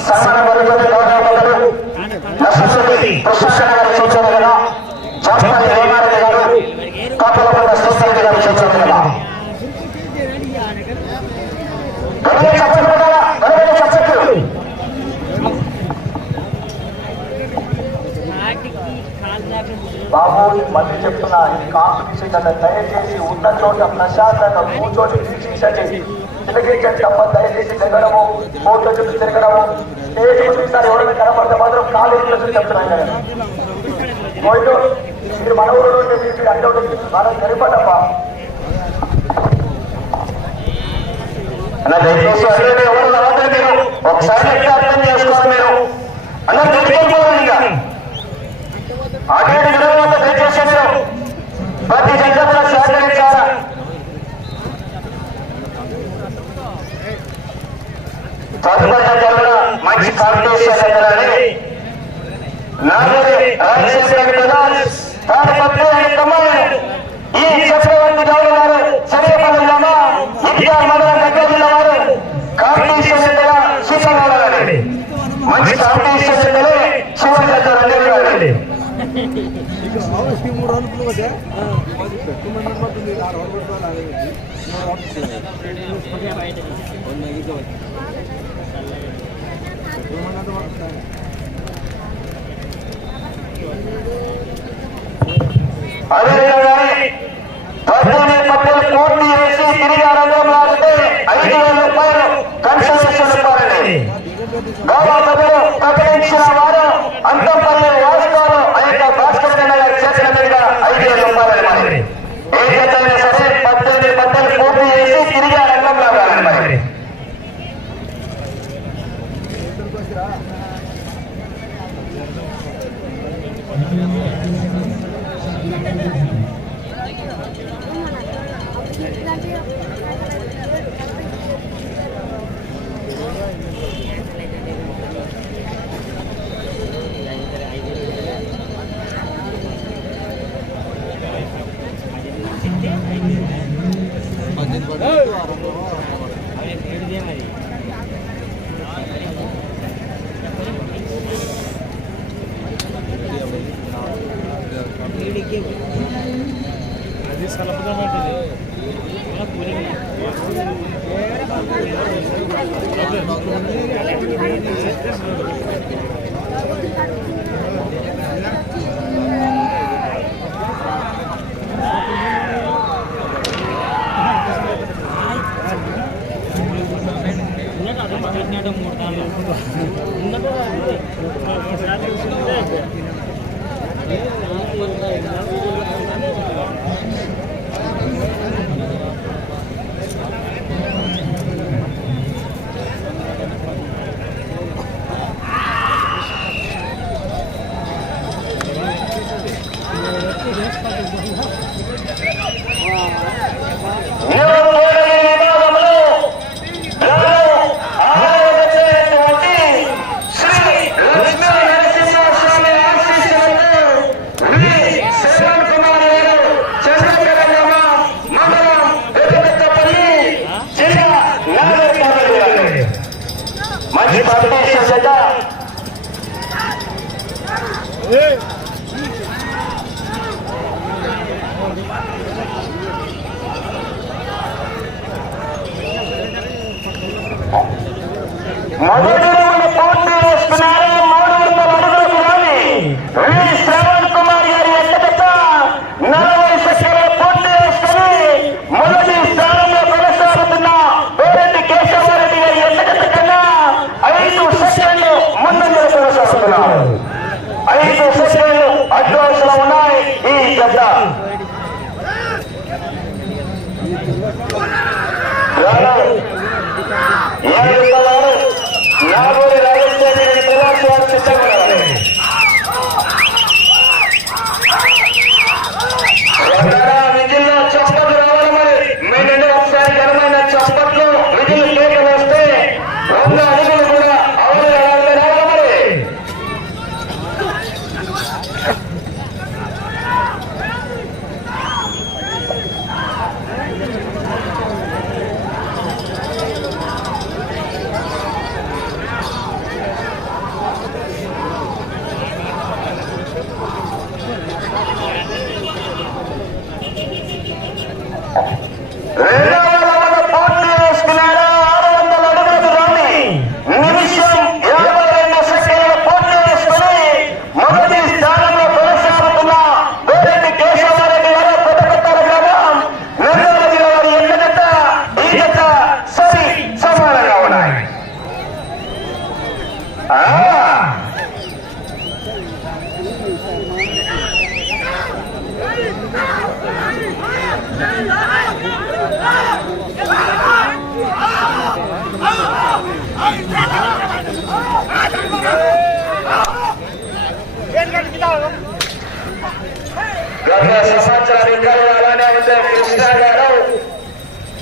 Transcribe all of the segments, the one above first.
సన్మానం వరకు గౌరవ మండలు నర్సరెడ్డి ప్రశంసన గారి సూచన కదా జాస్పల్లి రేమారెడ్డి గారు కాపలకొండ శ్రీశైలి గారి సూచన కదా మళ్ళీ చెప్తున్నా ఇది కాంపిటీషన్ కదా దయచేసి ఉన్న చోట ప్రశాంతంగా కూర్చొని వీక్షించండి తిరగించండి తప్ప దయచేసి తిరగడము కోర్టు చుట్టూ తిరగడము స్టేజ్ చూసారు ఎవరైనా కనపడితే మాత్రం కాలేజీలో చూసి చెప్తున్నాను కదా మీరు మన ఊరు నుండి మీరు అంటే మనం సరిపడమ్మా అన్న దయచేసి అసలు ఎవరు రావద్దు మీరు ఒకసారి అర్థం చేసుకోవాలి మీరు. అన్న తెలియకపోవాలి ఇంకా ఆటేడు తర్వాత దయచేసి మీరు ప్రతి జంతువుల సహకరించాలా తదుపరి మంచి కాంపిటీషన్ ఎక్కడని నాగరి రాజశేఖర ప్రదాస్ తాను పద్దెనిమిది ఈ చక్రవర్తి గౌడ గారు సరేపల్లి గ్రామ ఇట్లా మండలం దగ్గర జిల్లా వారు కాంపిటీషన్ ఎక్కడ మంచి కాంపిటీషన్ ಕುಟುಂಬದ ಬಂದು ಆರು ಹೊರಬಿಟ್ಟು ನಾವೇ ನೋಡಿ ಹೋಗ್ತೀವಿ ಒಂದು ಇದು ಕುಟುಂಬದ ಹೋಗ್ತಾರೆ ಅದೇ ಗೌರವ ಸಭೆಯು ಪ್ರಕಟಿಸಿದ ವಾರ ಅಂತಪಲ್ಯ మూడు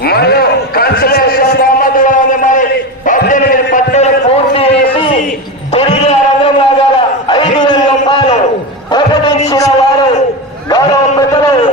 మరియు కన్సలేషన్ బహుమతి కూడా ఉంది మరి పద్దెనిమిది పట్టణాలు పూర్తి ఐదు వేల రూపాయలు ప్రకటించిన వారు గౌరవ పెద్దలు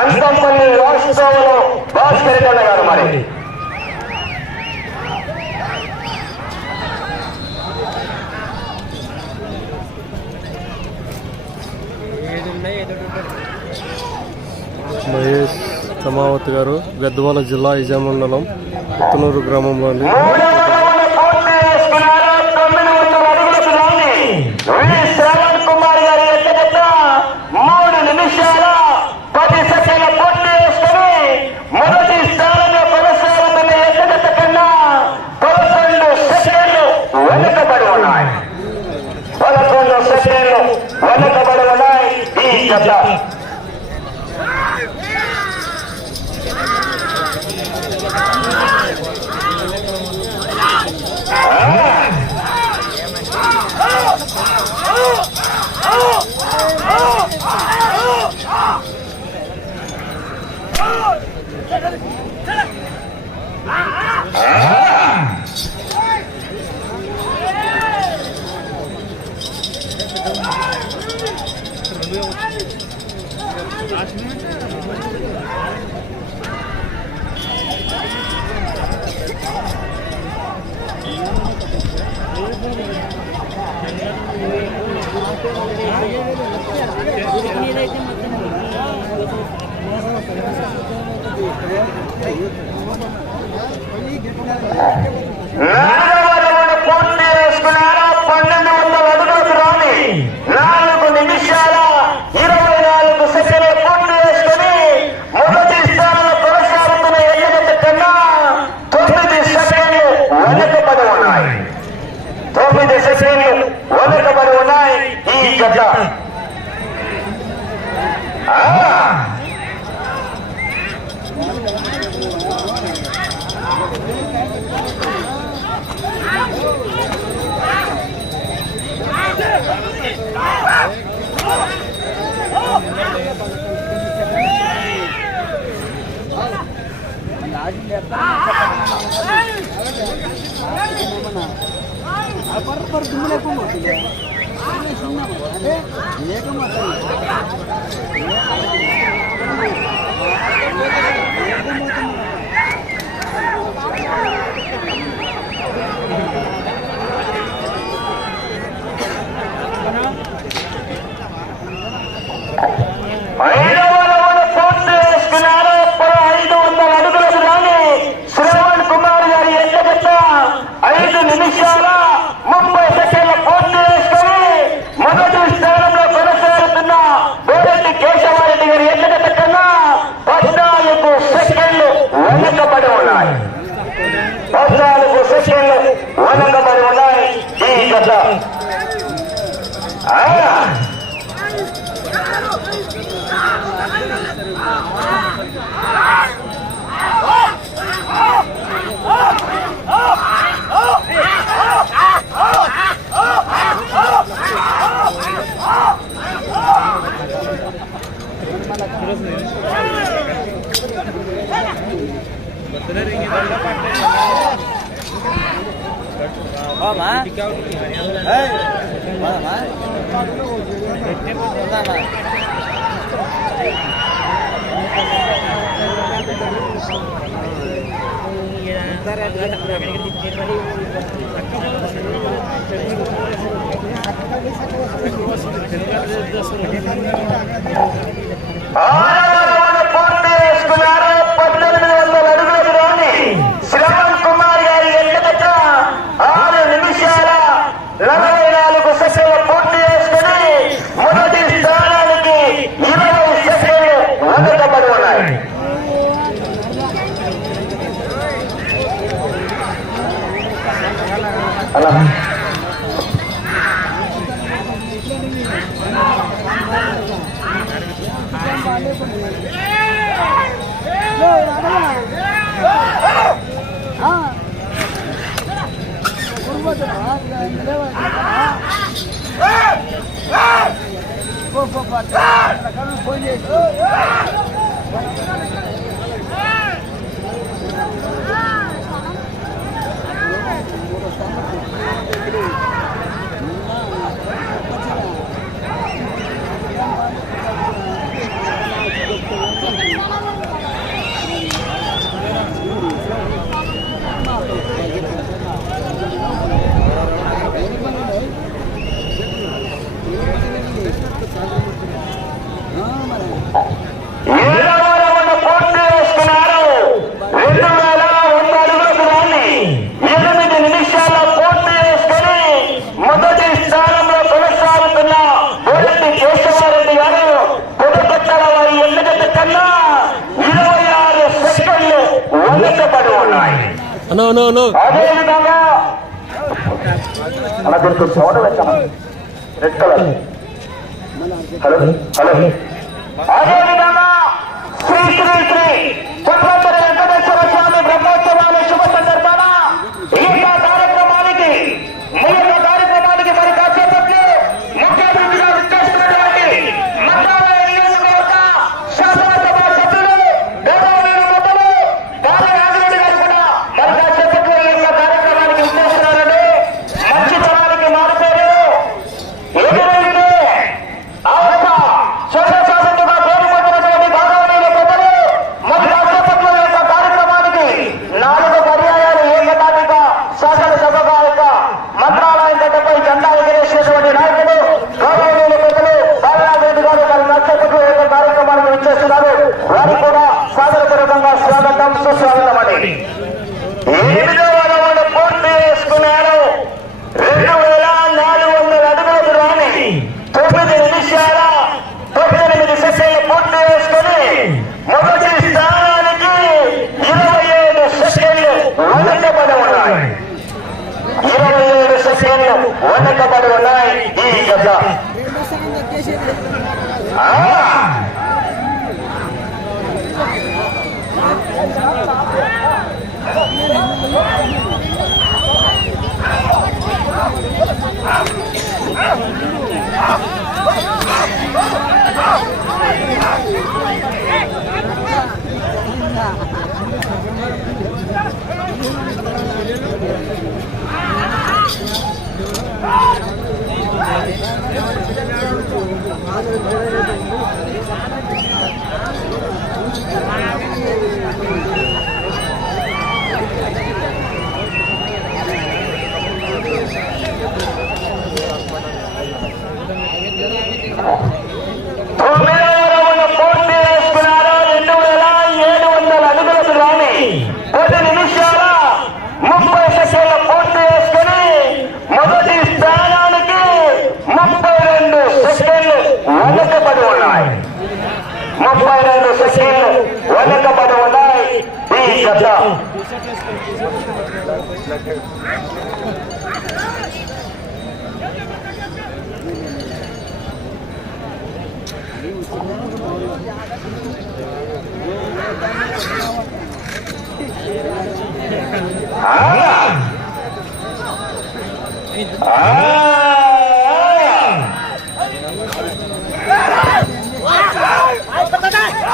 అంతంపల్లి వాసుదేవులు భాస్కర్ కన్న గారు మరి. ఏదున్నాయి రమావతి గారు గద్వాల జిల్లా ఇజా మండలం పుత్తనూరు గ్రామంలోని నీరైతే మొత్తం Para para para anh Lâm Go, go, go. అదేవిధంగా అలా కొంచెం చోట పెట్టాను రెడ్ కలర్ హలో హలో అదేవిధంగా శ్రీ శ్రీ శ్రీ రెండు ఉన్నాయి ఈ జత Thank you. Amen. berhasil wanaka pada Ah! Ah!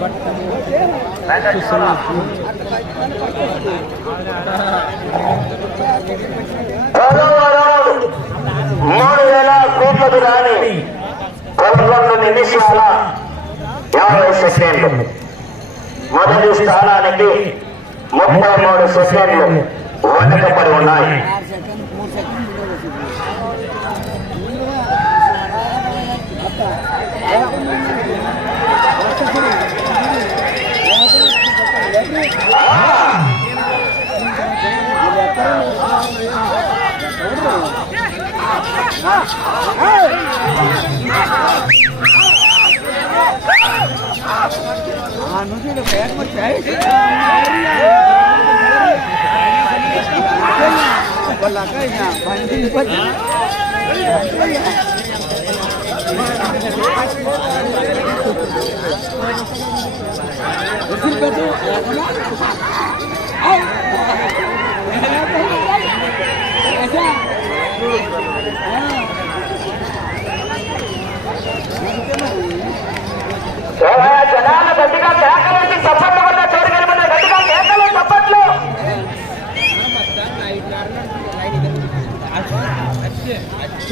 but మూడు వేల కోట్లకు రాని పదకొండు నిమిషాల యాభై సెకండ్లు. మొదటి స్థానానికి ముప్పై మూడు సెకండ్లు వెనకబడి ఉన్నాయి. Yeah.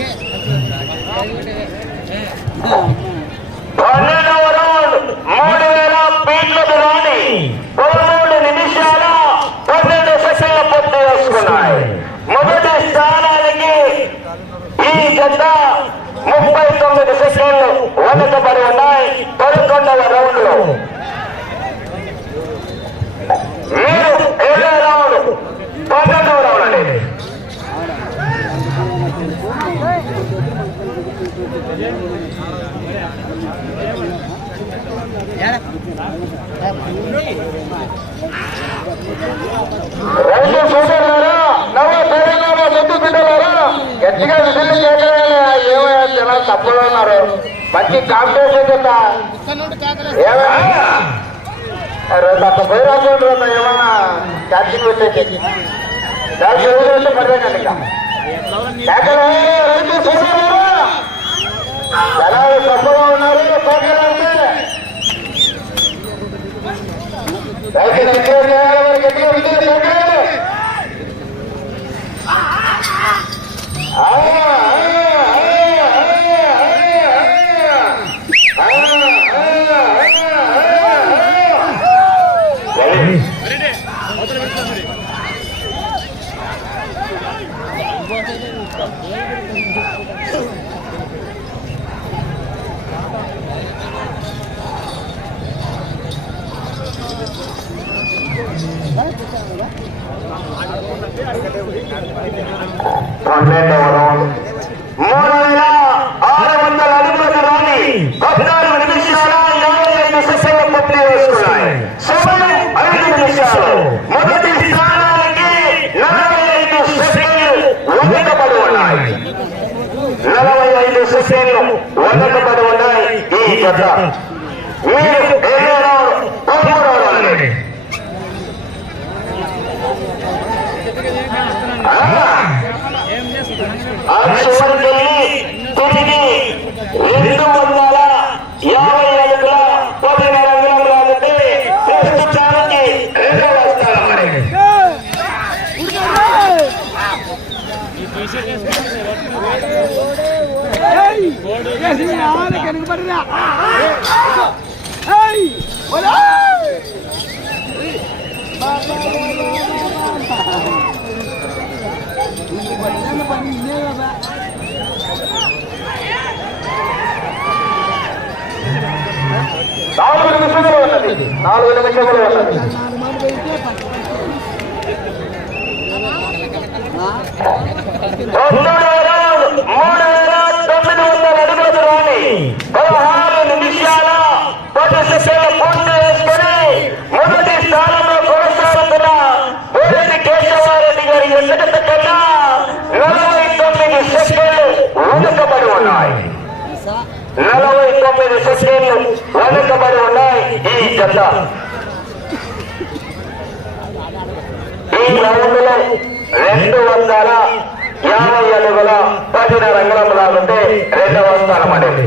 哎。గట్టిగా విధులు చేయగలరా ఏమయ్యా జనాలు తప్పులో ఉన్నారు? మంచి కాంపిటీషన్ కదా అంత పోయి రాకుండా ఏమన్నా పెట్టేసి దాని తెలుగుదేశం ఇక రైతు సోదరులారా జనాలు తప్పులో ఉన్నారు. ఆ, ఆ, ఆ, ఆ, ఆ. పన్నెండవ రౌండ్ మూడు వేల ఆరు వందల అడుగుల దూరాన్ని పద్నాలుగు నిమిషాల యాభై ఐదు సెకండ్ల పూర్తి చేసుకున్నాయి సమయం ఐదు నిమిషాలు మొదటి స్థానానికి నలభై ఐదు సెకండ్లు వెనుకబడి ఉన్నాయి నలభై ఐదు సెకండ్లు వెనుకబడి ఉన్నాయి ఈ జత మీరు ఏడో రౌండ్ పదమూడవ రౌండ్ అండి. ఆ చివరికెళ్ళి తిరిగి రెండు వందల యాభై అడుగుల పదిన్నర అంగుళాలంటే ప్రస్తుతానికి రెండవ స్థానం మరి నాలుగు నిమిషములు ఉన్నది. నాలుగు నిమిషములు ఉన్నది. మూడు వేల తొమ్మిది వందల అడుగుల దూరాన్ని పదహారు నిమిషాల పది సెకండ్ల పూర్తి చేసుకుని మొదటి స్థానంలో కొనసాగుతున్న బోరెడ్డి కేశవారెడ్డి గారి ఎదుట కన్నా నలభై తొమ్మిది సెకండ్లు వెనుకబడి ఉన్నాయి నలభై తొమ్మిది సెకండ్లు వెనుకబడి ఉన్నాయి ఈ జత. ఈ రౌండ్లో రెండు వందల యాభై అడుగుల పదిన రంగులం లాగుంటే రెండవ స్థానం అనేది.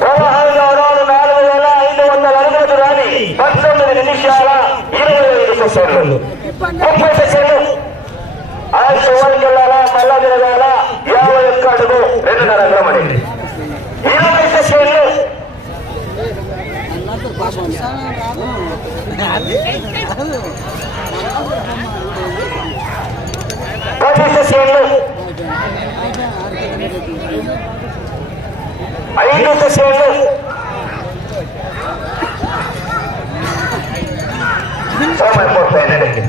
పదహారు రోజులు నాలుగు వేల ఐదు వందల అడుగులకు రాని పంతొమ్మిది నిమిషాల ఇరవై ఐదు సెకండ్లు ముప్పై సెకండ్లు ఆ చివరికి వెళ్ళాలా మళ్ళా తిరగాల యాభై ఒక్క అడుగు రెండున్నర గ్రామని ఇరవై సెకండ్లు పది సెకండ్లు. సెషన్లు ఐదు సెషన్లు సమయం పూర్తయినది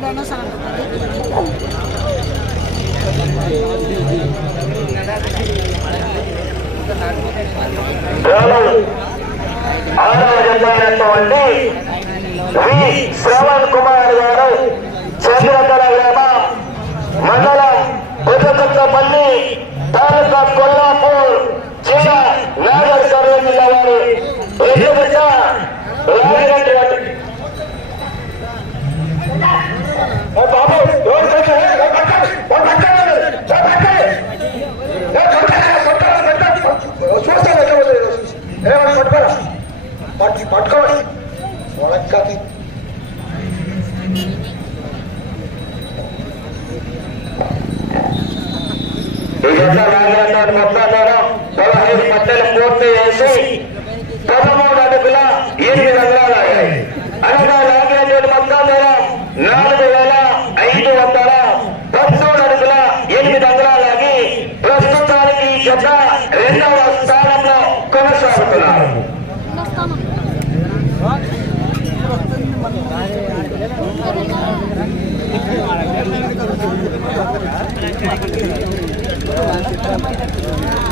గ్రామం ఆరవ జతమైనటువంటి వి శ్రవణ్ కుమార్ గారు చంద్రకళ గ్రామం మండలం పెద్దకొత్తపల్లి తాలూకా కొల్లాపూర్ జిల్లా నాగర్ కర్నూలు జిల్లా వారు ఎదుగుట రాయగట్టు బాబు వడక్కది ఇదంతా నాగరాజు మొత్తం పదహైదు మధ్యలో పూర్తి చేసి పదమూడు అడుగుల ఎనిమిది అంగాలయ్యాయి అనగా నాగరాజు మొత్తం నాలుగు వేల ఐదు వందల పదమూడు అడుగుల ఎనిమిది అంగుళాలాగి ప్రస్తుతానికి రెండవ స్థానంలో కొనసాగుతున్నారు. Thank you.